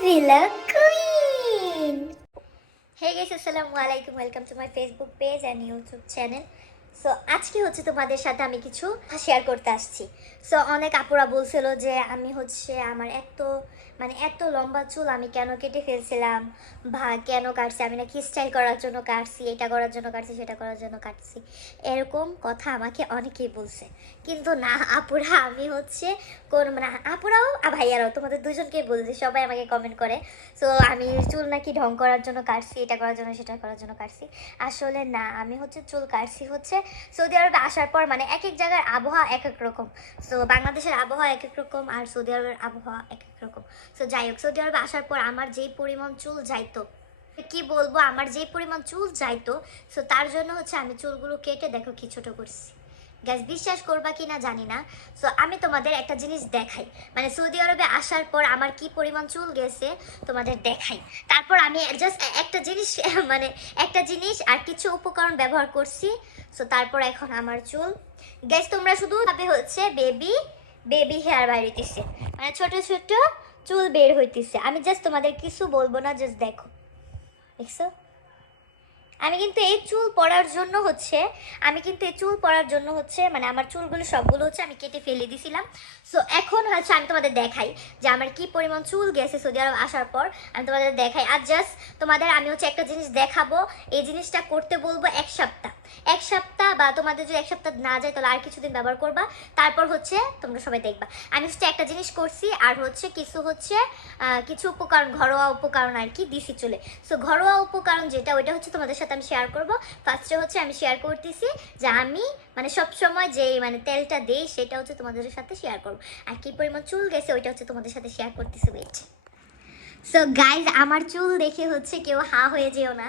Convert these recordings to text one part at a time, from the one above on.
Villa Queen. Hey guys, assalamu alaikum. Welcome to my Facebook page and YouTube channel. So আজকে হচ্ছে তোমাদের সাথে আমি কিছু শেয়ার করতে আসছি। সো অনেক আপুরা বলছিল যে আমি হচ্ছে আমার এত মানে এত লম্বা চুল আমি কেন কেটে ফেলছিলাম বা কেন কাটছি? আমি নাকি স্টাইল করার জন্য কাটছি, এটা করার জন্য কাটছি, সেটা করার জন্য কাটছি। এরকম কথা আমাকে অনেকেই বলছে। কিন্তু না, আপুরা, আমি হচ্ছে কোন মানে আপুরাও আর ভাইয়ারাও, তোমাদের দুজনকেই বলছে সবাই আমাকে কমেন্ট করে। সো আমি চুল নাকি ঢং করার জন্য কাটছি, এটা করার জন্য, সেটা করার জন্য কাটছি। আসলে না, আমি হচ্ছে চুল কাটছি হচ্ছে সৌদি আরবে আসার পর মানে এক এক জায়গার আবহাওয়া এক এক রকম। সো বাংলাদেশের আবহাওয়া এক এক রকম আর সৌদি আরবের আবহাওয়া এক এক রকম। সো যাই হোক, সৌদি আরবে আসার পর আমার যেই পরিমাণ চুল যাইতো, কি বলব, আমার যে পরিমাণ চুল যাইতো সো তার জন্য হচ্ছে আমি চুলগুলো কেটে দেখো কি ছোট করছি। গ্যাস বিশ্বাস করবা কি না জানি না। সো আমি তোমাদের একটা জিনিস দেখাই। মানে সৌদি আরবে আসার পর আমার কি পরিমাণ চুল গেছে, তোমাদের দেখাই। তারপর আমি জাস্ট একটা জিনিস মানে একটা জিনিস আর কিছু উপকরণ ব্যবহার করছি। সো তারপর এখন আমার চুল। গ্যাস তোমরা শুধু ভাবে হচ্ছে বেবি বেবি হেয়ার বাইরেতেছে মানে ছোট ছোট চুল বের হইতেছে। আমি জাস্ট তোমাদের কিছু বলব না জাস্ট দেখো। দেখছ? আমি কিন্তু এই চুল পড়ার জন্য হচ্ছে, আমি কিন্তু এই চুল পড়ার জন্য হচ্ছে মানে আমার চুলগুলো সবগুলো হচ্ছে আমি কেটে ফেলে দিছিলাম। সো এখন হচ্ছে আমি তোমাদের দেখাই যে আমার কি পরিমাণ চুল গেছে সৌদি আরব আসার পর। আমি তোমাদের দেখাই। আর জাস্ট তোমাদের আমি হচ্ছে একটা জিনিস দেখাবো। এই জিনিসটা করতে বলব এক সপ্তাহ। এক সপ্তাহ বা তোমাদের যদি এক সপ্তাহ না যায়, তাহলে আর কিছুদিন ব্যবহার করবা। তারপর হচ্ছে তোমরা সবাই দেখবা। আমি হচ্ছে একটা জিনিস করছি, আর হচ্ছে কিছু হচ্ছে কিছু উপকরণ, ঘরোয়া উপকরণ আর কি দিছি চলে। সো ঘরোয়া উপকরণ যেটা, ওইটা হচ্ছে তোমাদের সাথে আমি শেয়ার করব। ফার্স্টে হচ্ছে আমি শেয়ার করতেছি যে আমি মানে সব সময় যে মানে তেলটা দেই, সেটা হচ্ছে তোমাদের সাথে শেয়ার করব। আর কি পরিমাণ চুল গেছে, ওইটা হচ্ছে তোমাদের সাথে শেয়ার করতেছি ওয়েট সো গাইজ আমার চুল দেখে হচ্ছে কেউ হা হয়ে যেও না।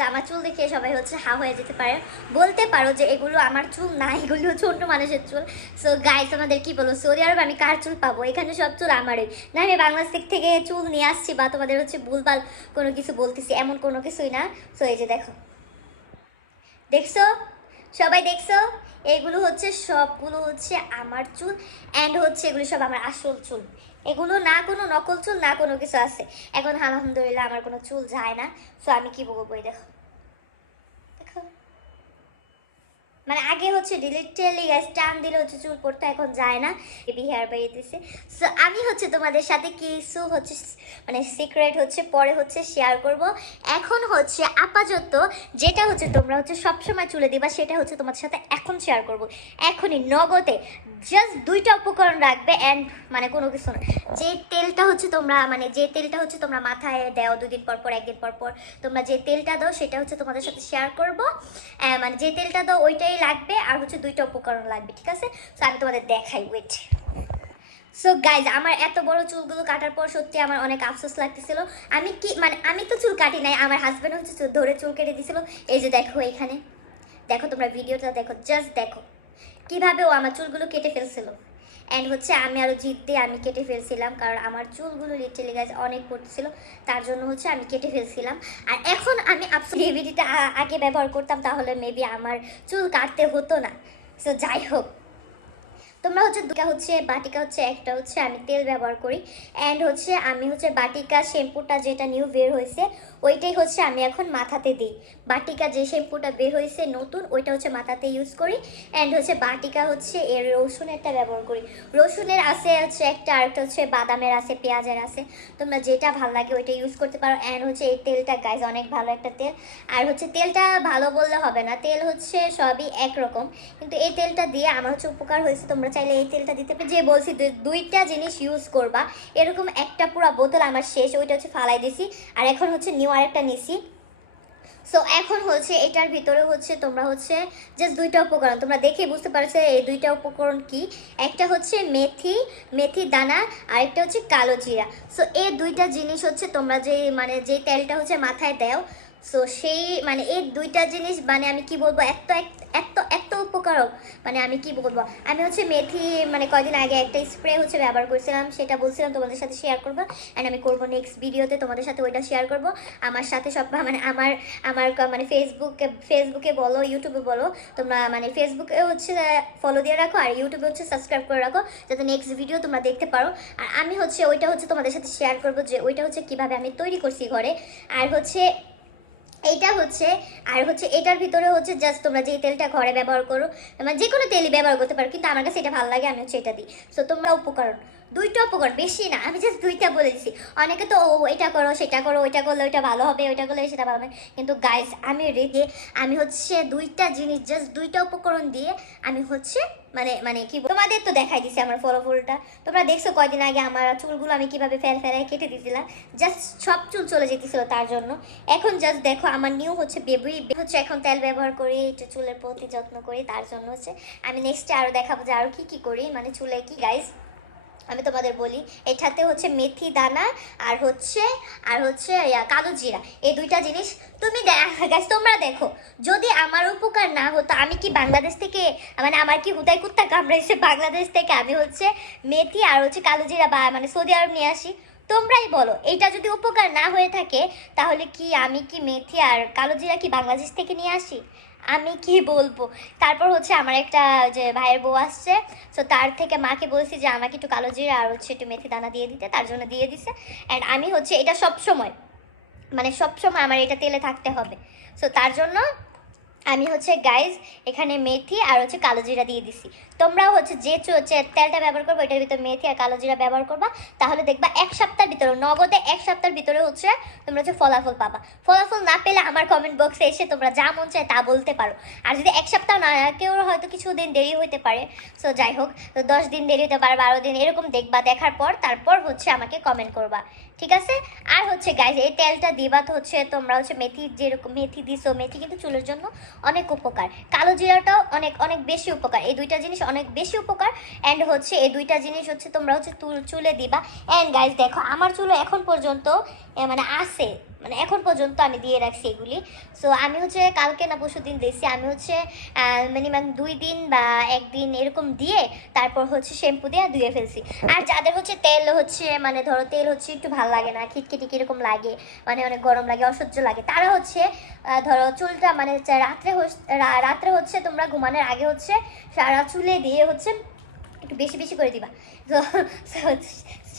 সো আমার চুল দেখে সবাই হচ্ছে হা হয়ে যেতে পারে। বলতে পারো যে এগুলো আমার চুল না, এগুলো হচ্ছে অন্য মানুষের চুল। সো গাইজ আমাদের কি বলো? সৌদি আরব আমি কার চুল পাবো? এখানে সব চুল আমারই। না, আমি বাংলাদেশ থেকে চুল নিয়ে আসছি বা তোমাদের হচ্ছে ভুলভাল কোনো কিছু বলতেছি, এমন কোনো কিছুই না। সো এই যে দেখো। দেখছ? সবাই দেখছ? এগুলো হচ্ছে সবগুলো হচ্ছে আমার চুল অ্যান্ড হচ্ছে এগুলো সব আমার আসল চুল। এগুলো না কোনো নকল চুল, না কোনো কিছু আছে। এখন আলহামদুলিল্লাহ আমার কোনো চুল যায় না। সো আমি কি বলব দেখো মানে আগে হচ্ছে ডিলিটেলি গ্যাস টান দিলে হচ্ছে চুল পড়তো এখন যায় না। বেবি হেয়ার বাড়িয়ে দিছে। সো আমি হচ্ছে তোমাদের সাথে কিছু হচ্ছে মানে সিক্রেট হচ্ছে, পরে হচ্ছে শেয়ার করব। এখন হচ্ছে আপাতত যেটা হচ্ছে তোমরা হচ্ছে সবসময় চুলে দিবা, সেটা হচ্ছে তোমাদের সাথে এখন শেয়ার করব। এখনই নগদে জাস্ট দুইটা উপকরণ রাখবে অ্যান্ড মানে কোনো কিছু না। যে তেলটা হচ্ছে তোমরা মানে যে তেলটা হচ্ছে তোমরা মাথায় দাও দুদিন পর পর, একদিন পর পর, তোমরা যে তেলটা দাও সেটা হচ্ছে তোমাদের সাথে শেয়ার করব। মানে যে তেলটা দাও ওইটাই লাগবে। আর হচ্ছে দুইটা উপকরণ লাগবে, ঠিক আছে? সো আমি তোমাদের দেখাই ওয়েট সো গাইজ আমার এত বড় চুলগুলো কাটার পর সত্যি আমার অনেক আফসোস লাগতেছিল। আমি কি মানে আমি তো চুল কাটি নাই, আমার হাজব্যান্ড হচ্ছে চুল ধরে চুল কেটে দিছিল। এই যে দেখো এখানে। দেখো তোমরা ভিডিওটা দেখো জাস্ট দেখো। কীভাবে ও আমার চুলগুলো কেটে ফেলছিল। অ্যান্ড হচ্ছে আমি আরও জিততে আমি কেটে ফেলছিলাম, কারণ আমার চুলগুলো লিটেলি গাছ অনেক পড়ছিল, তার জন্য হচ্ছে আমি কেটে ফেলছিলাম। আর এখন আমি আফসোস ভিডিওটা আগে ব্যবহার করতাম, তাহলে মেবি আমার চুল কাটতে হতো না। সো যাই হোক। তোমরা হচ্ছে দুটা হচ্ছে, বাটিকা হচ্ছে, একটা হচ্ছে আমি তেল ব্যবহার করি। অ্যান্ড হচ্ছে আমি হচ্ছে বাটিকা শ্যাম্পুটা যেটা নিউ বের হয়েছে, ওইটাই হচ্ছে আমি এখন মাথাতে দিই। বাটিকা যে শ্যাম্পুটা বের হয়েছে নতুন, ওইটা হচ্ছে মাথাতে ইউজ করি। অ্যান্ড হচ্ছে বাটিকা হচ্ছে এর রসুনেরটা ব্যবহার করি। রসুনের আছে হচ্ছে একটা, আরেকটা হচ্ছে বাদামের আছে, পেঁয়াজের আছে। তোমরা যেটা ভালো লাগে ওইটা ইউজ করতে পারো। অ্যান্ড হচ্ছে এই তেলটা গাইজ অনেক ভালো একটা তেল। আর হচ্ছে তেলটা ভালো বললে হবে না, তেল হচ্ছে সবই একরকম। কিন্তু এই তেলটা দিয়ে আমার হচ্ছে উপকার হয়েছে তোমরা চাইলে এই তেলটা দিতে পারো। যে বলছি দুইটা জিনিস ইউজ করবা। এরকম একটা পুরো বোতল আমার শেষ, ওইটা হচ্ছে ফালাই দিছি। আর এখন হচ্ছে নিউ আরেকটা নিছি। সো এখন হচ্ছে এটার ভিতরে হচ্ছে তোমরা হচ্ছে জাস্ট দুইটা উপকরণ। তোমরা দেখে বুঝতে পারছ এই দুইটা উপকরণ কি। একটা হচ্ছে মেথি মেথি দানা আর একটা হচ্ছে কালো জিরা। সো এই দুইটা জিনিস হচ্ছে তোমরা যে মানে যে তেলটা হচ্ছে মাথায় দাও সো সেই মানে এই দুইটা জিনিস মানে আমি কি বলব, এত এত উপকারক মানে আমি কি বলব? আমি হচ্ছে মেথি মানে কয়দিন আগে একটা স্প্রে হচ্ছে ব্যবহার করছিলাম, সেটা বলছিলাম তোমাদের সাথে শেয়ার করব। অ্যান্ড আমি করব নেক্সট ভিডিওতে তোমাদের সাথে ওইটা শেয়ার করব। আমার সাথে সব মানে আমার আমার মানে ফেসবুকে ফেসবুকে বলো ইউটিউবে বলো, তোমরা মানে ফেসবুকে হচ্ছে ফলো দিয়ে রাখো, আর ইউটিউবে হচ্ছে সাবস্ক্রাইব করে রাখো, যাতে নেক্সট ভিডিও তোমরা দেখতে পারো। আর আমি হচ্ছে ওইটা হচ্ছে তোমাদের সাথে শেয়ার করব যে, ওইটা হচ্ছে কীভাবে আমি তৈরি করছি ঘরে। আর হচ্ছে এইটা হচ্ছে, আর হচ্ছে এটার ভিতরে হচ্ছে জাস্ট তোমরা যে তেলটা ঘরে ব্যবহার করো মানে যে কোনো তেলই ব্যবহার করতে পারো, কিন্তু আমার কাছে এটা ভালো লাগে, আমি হচ্ছে এটা দিই। সো তোমরা উপকরণ, দুইটা উপকরণ, বেশি না, আমি জাস্ট দুইটা বলে দিছি। অনেকে তো, ও, এটা করো, সেটা করো, ওইটা করলে ওইটা ভালো হবে, ওইটা করলে সেটা ভালো হবে। কিন্তু গাইস আমি রেখে আমি হচ্ছে দুইটা জিনিস জাস্ট দুইটা উপকরণ দিয়ে আমি হচ্ছে মানে মানে কি তোমাদের তো দেখাই দিছি আমার ফলো ফুলটা। তোমরা দেখছ কয়দিন আগে আমার চুলগুলো আমি কীভাবে ফেল ফেলায় কেটে দিয়েছিলাম জাস্ট সব চুল চলে যেতেছিল তার জন্য। এখন জাস্ট দেখো আমার নিউ হচ্ছে বেবি হচ্ছে এখন তেল ব্যবহার করি, একটু চুলের প্রতি যত্ন করি, তার জন্য হচ্ছে আমি নেক্সটে আরও দেখাবো যে আরও কী কী করি মানে চুলে কি গাইস আমি তোমাদের বলি, এটাতে হচ্ছে মেথি দানা আর হচ্ছে আর হচ্ছে কালো জিরা। এই দুইটা জিনিস তুমি গাছ তোমরা দেখো, যদি আমার উপকার না হতো, আমি কি বাংলাদেশ থেকে মানে আমার কি হুদাই কুত্তা কামড়াইছে বাংলাদেশ থেকে? আমি হচ্ছে মেথি আর হচ্ছে কালো জিরা বা মানে সৌদি আরব নিয়ে আসি। তোমরাই বলো এটা যদি উপকার না হয়ে থাকে, তাহলে কি আমি কি মেথি আর কালো জিরা কি বাংলাদেশ থেকে নিয়ে আসি? আমি কি বলব? তারপর হচ্ছে আমার একটা যে ভাইয়ের বউ আসছে তো তার থেকে মাকে বলছি যে আমাকে একটু কালো জিরা আর হচ্ছে একটু মেথি দানা দিয়ে দিতে, তার জন্য দিয়ে দিছে। অ্যান্ড আমি হচ্ছে এটা সব সময় মানে সব সময় আমার এটা তেলে থাকতে হবে। সো তার জন্য আমি হচ্ছে গাইজ এখানে মেথি আর হচ্ছে কালো জিরা দিয়ে দিছি। তোমরাও হচ্ছে যে তেলটা ব্যবহার করব এটার ভিতরে মেথি আর কালো জিরা ব্যবহার করবা। তাহলে দেখবা এক সপ্তাহের ভিতরে, নগদে এক সপ্তাহের ভিতরে হচ্ছে তোমরা হচ্ছে ফলাফল পাবা। ফলাফল না পেলে আমার কমেন্ট বক্সে এসে তোমরা যা মন চায় তা বলতে পারো। আর যদি এক সপ্তাহ না, কেউ হয়তো কিছু দিন দেরি হইতে পারে। সো যাই হোক, তো দশ দিন দেরি হতে পারে, বারো দিন এরকম দেখবা, দেখার পর তারপর হচ্ছে আমাকে কমেন্ট করবা। ঠিক আছে? আর হচ্ছে গাইজ এই তেলটা দিবা তো হচ্ছে তোমরা হচ্ছে মেথি যেরকম, মেথি দিছো, মেথি কিন্তু চুলের জন্য। অনেক উপকার। কালো জিরাটাও অনেক অনেক বেশি উপকার। এই দুইটা জিনিস অনেক বেশি উপকার। অ্যান্ড হচ্ছে, এই দুইটা জিনিস হচ্ছে তোমরা হচ্ছে চুলে দিবা। অ্যান্ড গাইজ দেখো, আমার চুলো এখন পর্যন্ত মানে আছে মানে এখন পর্যন্ত আমি দিয়ে রাখছি এগুলি। সো আমি হচ্ছে কালকে না পরশু দিন দিয়েছি। আমি হচ্ছে মিনিমাম দুই দিন বা একদিন এরকম দিয়ে তারপর হচ্ছে শ্যাম্পু দিয়ে ধুয়ে ফেলছি। আর যাদের হচ্ছে তেল হচ্ছে মানে ধরো তেল হচ্ছে একটু ভালো লাগে না, খিটখিটি কীরকম লাগে মানে অনেক গরম লাগে, অসহ্য লাগে, তারা হচ্ছে ধরো চুলটা মানে রাত্রে রাত্রে হচ্ছে তোমরা ঘুমানোর আগে হচ্ছে সারা চুলে দিয়ে হচ্ছে একটু বেশি বেশি করে দিবা। তো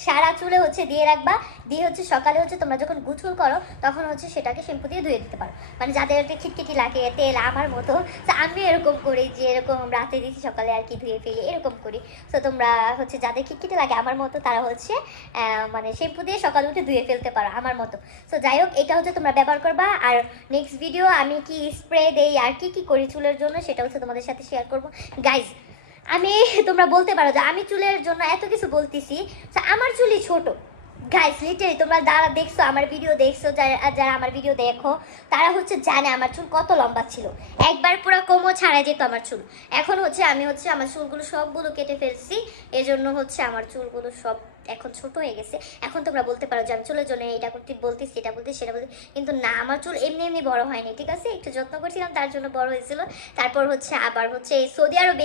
সারা চুলে হচ্ছে দিয়ে রাখবা। দিয়ে হচ্ছে সকালে হচ্ছে তোমরা যখন গুছুল করো, তখন হচ্ছে সেটাকে শ্যাম্পু দিয়ে ধুয়ে দিতে পারো। মানে যাদের একটু খিটখিটি লাগে, তেল, আমার মতো, তো আমি এরকম করি যে, এরকম রাতে দিচ্ছি সকালে আর কি ধুয়ে ফেলি, এরকম করি। তো তোমরা হচ্ছে যাদের খিটখিটি লাগে, আমার মতো তারা হচ্ছে মানে শ্যাম্পু দিয়ে সকালে উঠে ধুয়ে ফেলতে পারো, আমার মতো। তো যাই হোক, এটা হচ্ছে তোমরা ব্যবহার করবা। আর নেক্সট ভিডিও আমি কি স্প্রে দেই আর কি কি করি চুলের জন্য, সেটা হচ্ছে তোমাদের সাথে শেয়ার করব। গাইজ আমি, তোমরা বলতে পারো যে আমি চুলের জন্য এত কিছু বলতেছি আমার চুলই ছোট। গাইস লিটারি তোমরা যারা দেখছ, আমার ভিডিও দেখছ, যারা যারা আমার ভিডিও দেখো, তারা হচ্ছে জানে আমার চুল কত লম্বা ছিল। একবার পুরো কোমো ছাড়া যেত আমার চুল। এখন হচ্ছে আমি হচ্ছে আমার চুলগুলো সবগুলো কেটে ফেলছি, এজন্য হচ্ছে আমার চুলগুলো সব এখন ছোট হয়ে গেছে। এখন তোমরা বলতে পারো যে আমি চুলের জন্য এটা করতে, বলতেছি, এটা বলতে সেটা বলতে কিন্তু না, আমার চুল এমনি এমনি বড় হয়নি, ঠিক আছে? একটু যত্ন করছিলাম, তার জন্য বড় হয়েছিল। তারপর হচ্ছে আবার হচ্ছে এই সৌদি আরব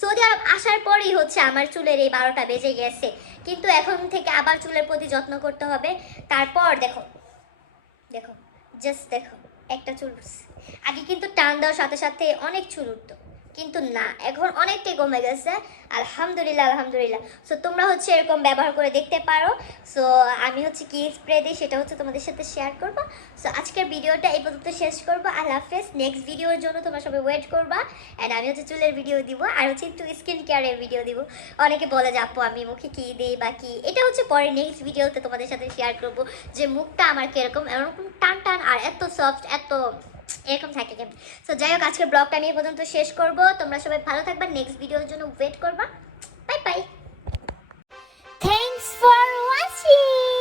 সৌদি আরব আসার পরেই হচ্ছে আমার চুলের এই বারোটা বেজে গেছে। কিন্তু এখন থেকে আবার চুলের প্রতি যত্ন করতে হবে। তারপর দেখো দেখো জাস্ট দেখো, একটা চুল আগে কিন্তু টান দেওয়ার সাথে সাথে অনেক চুল উঠতো। কিন্তু না, এখন অনেকটাই কমে গেছে। আলহামদুলিল্লাহ আলহামদুলিল্লাহ। সো তোমরা হচ্ছে এরকম ব্যবহার করে দেখতে পারো। সো আমি হচ্ছে কি স্প্রে দিই, সেটা হচ্ছে তোমাদের সাথে শেয়ার করব। সো আজকের ভিডিওটা এই পর্যন্ত শেষ করব। আল্লাহ হাফেজ। নেক্সট ভিডিওর জন্য তোমরা সবাই ওয়েট করবা। অ্যান্ড আমি হচ্ছে চুলের ভিডিও দিব, আর হচ্ছে একটু স্কিন কেয়ারের ভিডিও দিব। অনেকে বলে যে, আপু, আমি মুখে কী দিই বা কি? এটা হচ্ছে পরে নেক্সট ভিডিওতে তোমাদের সাথে শেয়ার করব যে, মুখটা আমার কীরকম? এরকম টান টান আর এত সফট এত এরকম থাকে গেম সো যাই হোক আজকে ব্লগটা আমি পর্যন্ত শেষ করব। তোমরা সবাই ভালো থাকবা নেক্সট ভিডিওর জন্য ওয়েট করবা। Bye bye thanks for watching